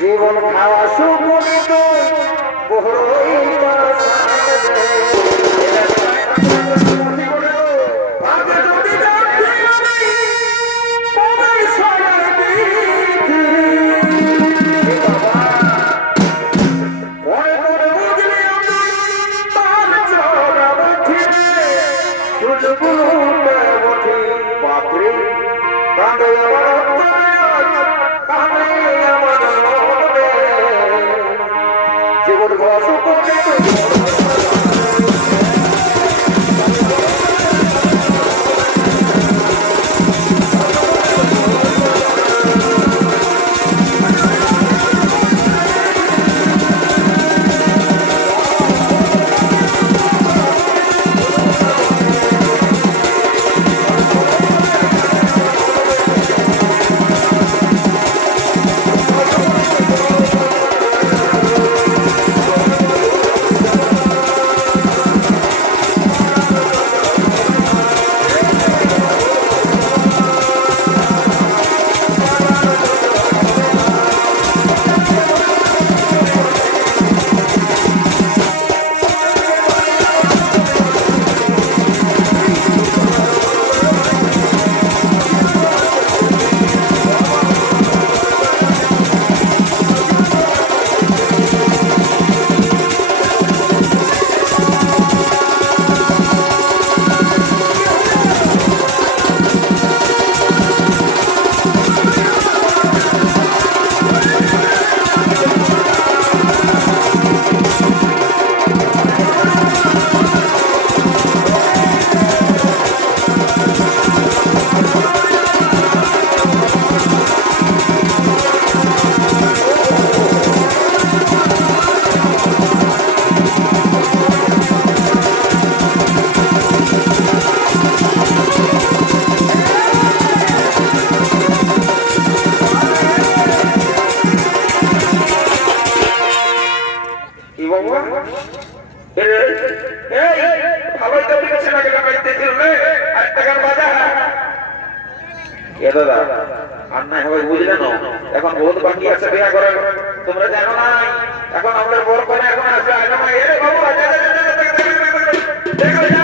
জীবন খাওয়া সুপরিত super, super, দেখো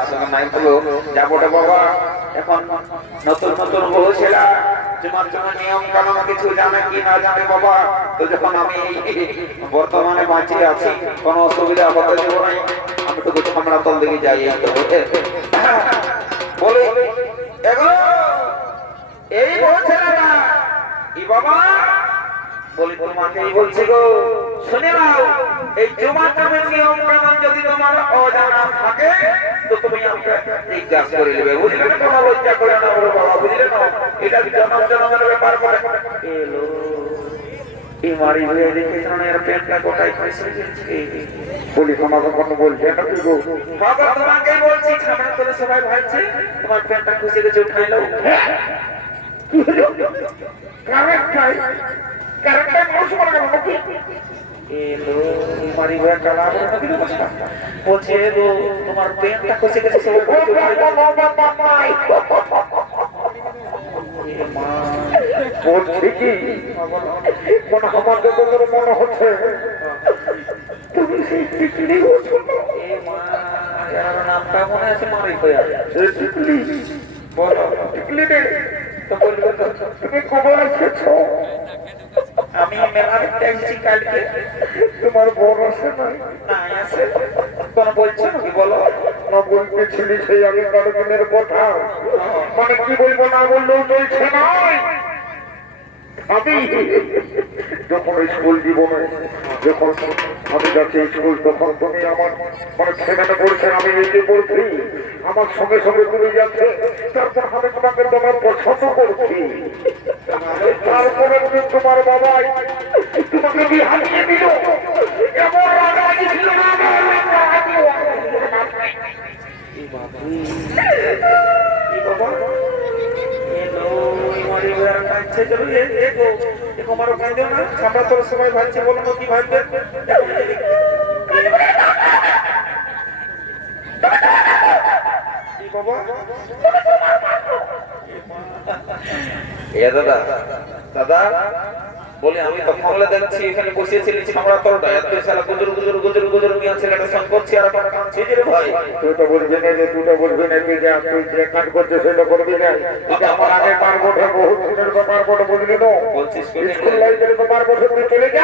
এখন নতুন নতুন বহু নিয়ম কানুন কিছু জানে কি না জানে বাবা তো আমি বর্তমানে বাঁচিয়ে আছি কোনো অসুবিধা হতে দেবো নাই আমি তো কিছু আমরা তল দিকে যাই বলে এগুলো এই বাবা বলি তোমাকেই বলছি গো শুনে নাও এই জমা নিয়ম কানুন যদি তোমার অজানা থাকে তো তুমি জিজ্ঞাস করে নেবে বুঝলে কোনো লজ্জা করে না বড় বাবা বুঝলে না এটা জনম জনমের ব্যাপার পড়ে এলো সবাই ভাবছে তোমার প্যান্টটা খুশি গেছে উঠাইলো কারণটা মানুষ করে গেল নাকি বলছে তোমার পেনটা খসে গেছে বলছি কি মনে আমাকে তোদের মনে হচ্ছে তুমি সেই টিকলি বলছো নামটা মনে আছে মারি টিকলি বলো টিকলি তো এসেছো আমি মেলা দেখতে কালকে তোমার বড় আছে না আছে কোন বলছো কি বলো না বলতে বলতেছিলি সেই আমি মেরে কথা মানে কি বলবো না বললেও চলছে না আমি যখন স্কুল জীবনে যখন আমি যাচ্ছি স্কুল তখন তুমি আমার মানে ছেলেটা বলছে আমি এটি বলছি আমার সঙ্গে সঙ্গে তুমি যাচ্ছে তারপর আমি তোমাকে তোমার পছন্দ করছি তারপরে তোমার বাবাই তোমাকে হারিয়ে দিল এমন সেই তোর সবাই ভাবছি বলবো কি ভাববে দাদা দাদা বলে আমি তো খামলা দেখছি এখানে বসিয়েছিলি ছামড়া তরটা এত সালা গুজর গুজর গুজর গুজর মিয়া ছেলেটা সঙ্গ করছি আর আমার কাম ছেজে রে ভাই তুই তো বুঝবি না যে তুই তো বুঝবি না যে আমি তুই যে কাজ করছিস সেটা করবি না এটা আমার আগে পার বটে বহুত দিনের ব্যাপার বটে বুঝলি তো বলছিস স্কুল লাইফের পার বটে তুই চলে যা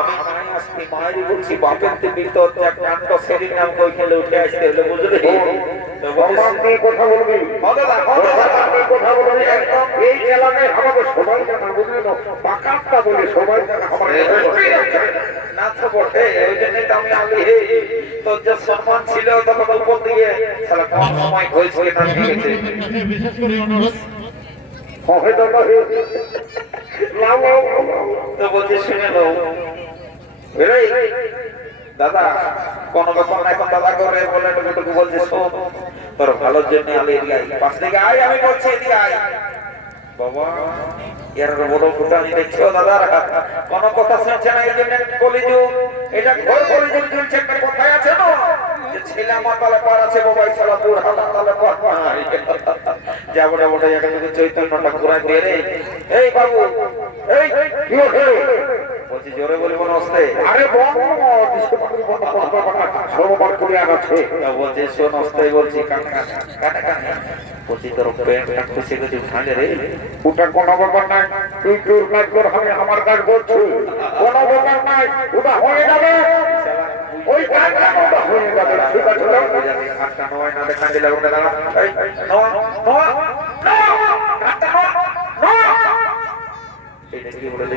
আমি আমি আসি মায়ের বলছি বাপের তে বিতর একটা নাটক সেদিন নাম কই খেলে উঠে আসতে হলে বুঝলি সম্মান দিয়ে কথা বলবি কথা বলবি একদম এই এলাকায় আমাকে সবাই জানা বুঝলি না বাকাতটা বলে সবাই জানা আমার নাচ বটে ওই জন্যই তো আমি আমি তোর যে সম্মান ছিল তখন উপর দিয়ে সারা কম সময় হয়েছে বিশেষ করে অনুরোধ হয়তো না তো বলছি শুনে নাও দাদা কোনো কখন এখন দাদা করে বলে টুকুটুকু বলছে শোন তোর ভালোর জন্য আমি এদিকে আই পাশ থেকে আয় আমি বলছি এদিকে আয় বাবা এর বড় ফুটানি দেখছো দাদা কোনো কথা শুনছে না এই জন্য কলিযুগ এটা ঘোর কলিযুগ চলছে কোথায় আছে না ছেলে আমার তালে চৈতন্যটা ঘুরা দিয়ে রে এই বাবু বলছি জোরে বলবো নস্তে আরে সর্বপাঠ করে আগাচ্ছে বলছে সো নস্তে বলছি বলছি তোর প্যান্টটা খুশি গেছি ফাঁলে রে ওটা কোনো ব্যাপার নাই তুই তোর কাজ কর আমি আমার কাজ করছি কোনো ব্যাপার নাই ওটা হয়ে যাবে ওই কাজটা হয়ে যাবে ঠিক আছে